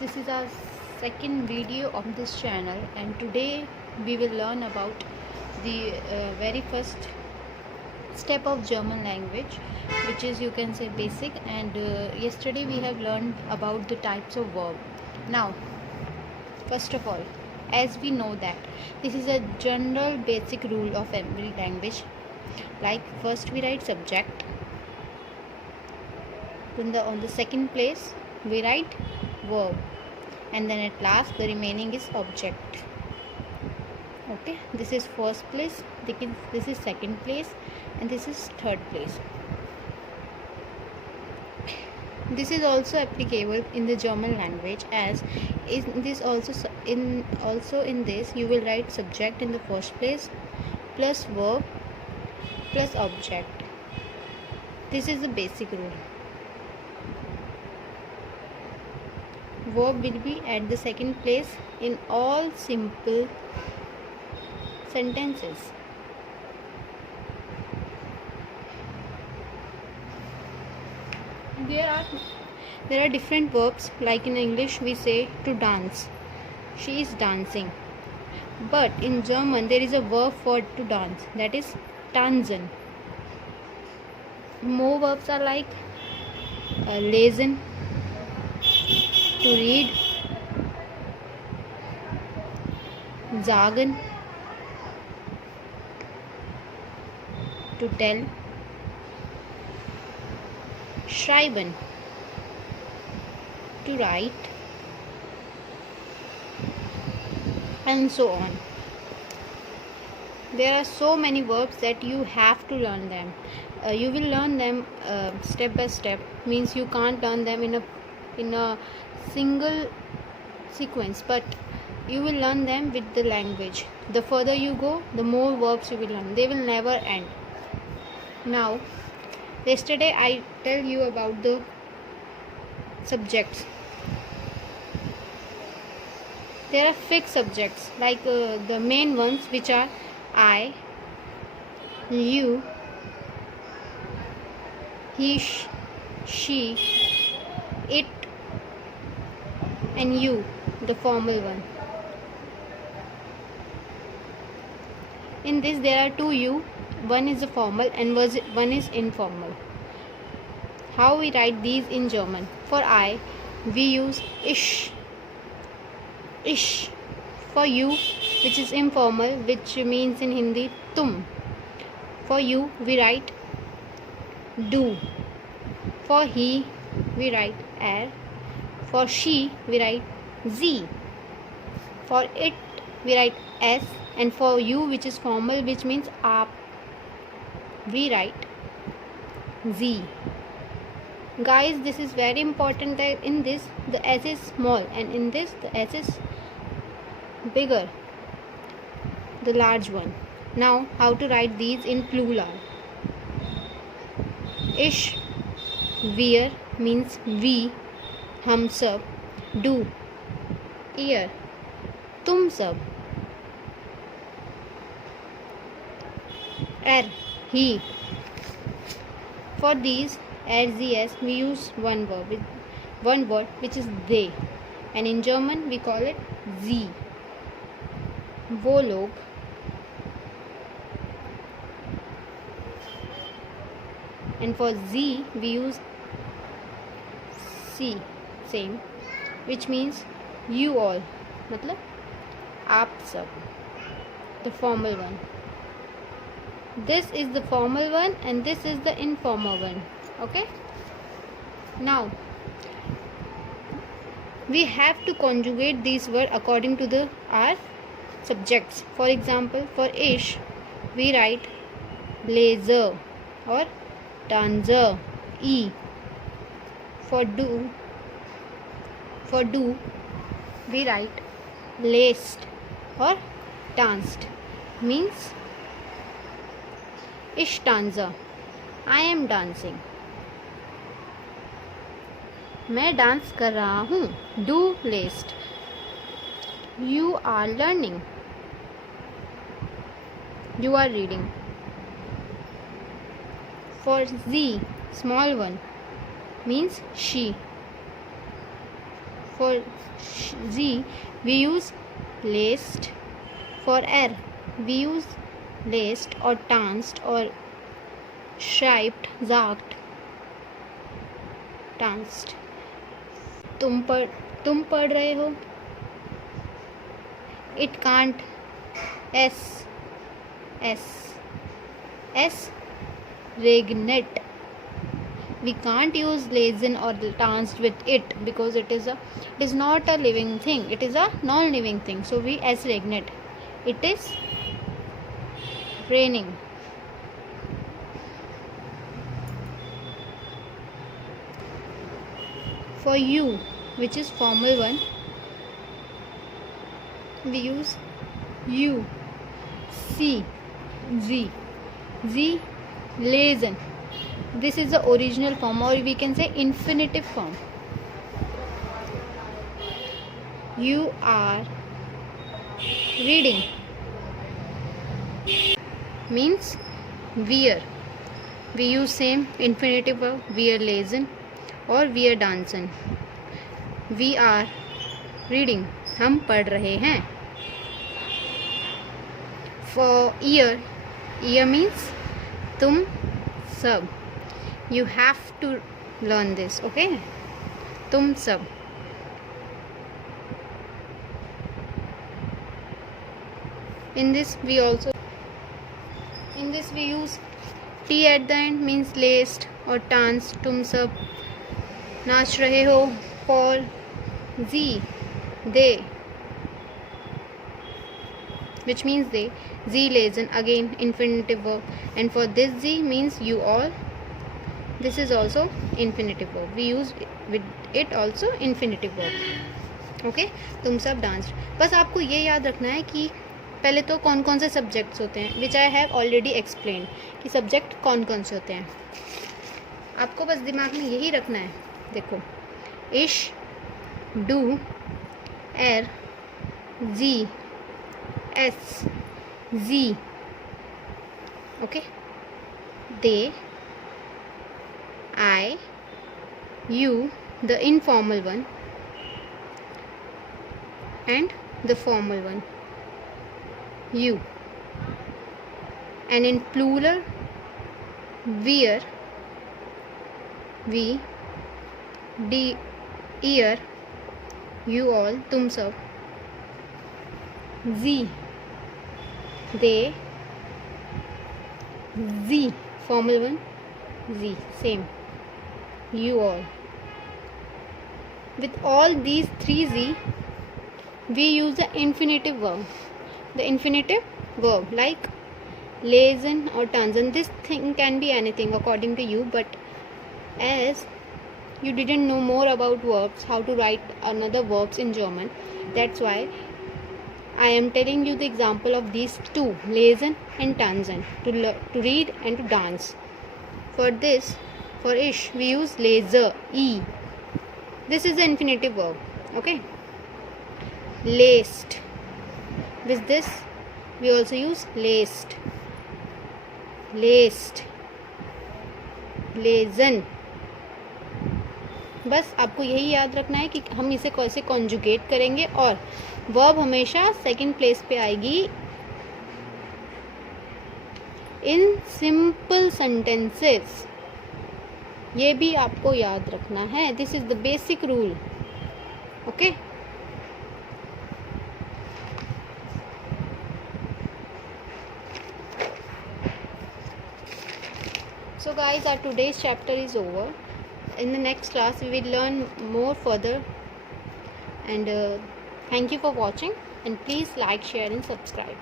this is our second video on this channel, and today we will learn about the very first step of German language, which is, you can say, basic. And yesterday we have learned about the types of verb. Now, first of all, as we know that this is a general basic rule of every language, like first we write subject, then on the second place we write verb, and then at last the remaining is object. Okay, this is first place, this is second place, and this is third place. This is also applicable in the German language, as in this in this you will write subject in the first place plus verb plus object. This is the basic rule. Verb will be at the second place in all simple sentences. There are different verbs, like in English we say to dance. She is dancing. But in German there is a verb for to dance, that is tanzen. More verbs are like lesen, to read, sagen, to tell, schreiben, to write, and so on. There are so many verbs that you have to learn them. You will learn them step by step, means you can't learn them in a single sequence, but you will learn them with the language. The further you go, the more verbs you will learn. They will never end. Now, yesterday I tell you about the subjects. There are fixed subjects, like the main ones, which are I, you, he, she, it, and you, the formal one. In this there are two you, one is a formal and one is informal. How we write these in German? For I, we use ich. Ich. For you, which is informal, which means in Hindi tum. For you, we write du. For he, we write er. For she, we write sie. For it, we write s. And for you, which is formal, which means aap, we write z. Guys, this is very important that in this the s is small, and in this the s is bigger, the large one. Now, how to write these in plural? Ich, wir means we, हम सब. Du, ihr, तुम सब. He. For these RZS we use one word which is they, and in German we call it sie. वो लोग, and for sie we use sie, same, which means you all, मतलब आप सब, the formal one. This is the formal one and this is the informal one. Okay, now we have to conjugate these words according to our subjects. For example, for ish we write laser or tanzer, e. For do we write laced or danced, means ich tanze, I am dancing. मैं dance कर रहा हूँ. Do laced, you are learning, you are reading. For Z, small one, means she. For Z, we use laced. For R, we use laced or tanzed or striped, zagt, tanzed. तुम पढ़ रहे हो. It can't. S regnate. We can't use lazen or tanzed with it because it is not a living thing. It is a non-living thing. So we S regnate. It is raining. For U, which is formal one, we use U. C, Z lazen. This is the original form, or we can say infinitive form. You are reading means wear. We use same infinitive verb, wear lazen or wear dansen. We are reading, हम पढ़ रहे हैं. For ear means तुम सब. You have to learn this, okay? तुम सब. In this we use T at the end, means laced or dance. तुम सब नाच रहे हो. For Z, they, which means they. Z lazen, again infinitive verb. And for this Z means you all. This is also infinitive verb. We use with it also infinitive verb. Okay? तुम सब dance. बस आपको ये याद रखना है कि पहले तो कौन कौन से सब्जेक्ट्स होते हैं, विच आई हैव ऑलरेडी एक्सप्लेन, कि सब्जेक्ट कौन कौन से होते हैं. आपको बस दिमाग में यही रखना है. देखो, इश, डू, एर, G, S, G. Okay. They, I, you, the informal one, and the formal one, you. And in plural, wear, we, ear, you all, तुम सब. Z, they, Z, formal one, Z, same. You all. With all these three Z, we use the infinitive verb. The infinitive verb like lazen or tanzen. This thing can be anything according to you, but as you didn't know more about verbs, how to write another verbs in German, that's why I am telling you the example of these two, lazen and tanzen, to read and to dance. For this, for ish, we use laser, E. This is the infinitive verb. Okay. Laced. With this, we also use laced. Laced. Lazen. बस आपको यही याद रखना है कि हम इसे कैसे कॉन्जुगेट करेंगे, और वर्ब हमेशा सेकंड प्लेस पे आएगी इन सिंपल सेंटेंसेस. ये भी आपको याद रखना है. This is the basic rule. Okay. So guys, our today's chapter is over. In the next class we will learn more further, and thank you for watching, and please like, share and subscribe.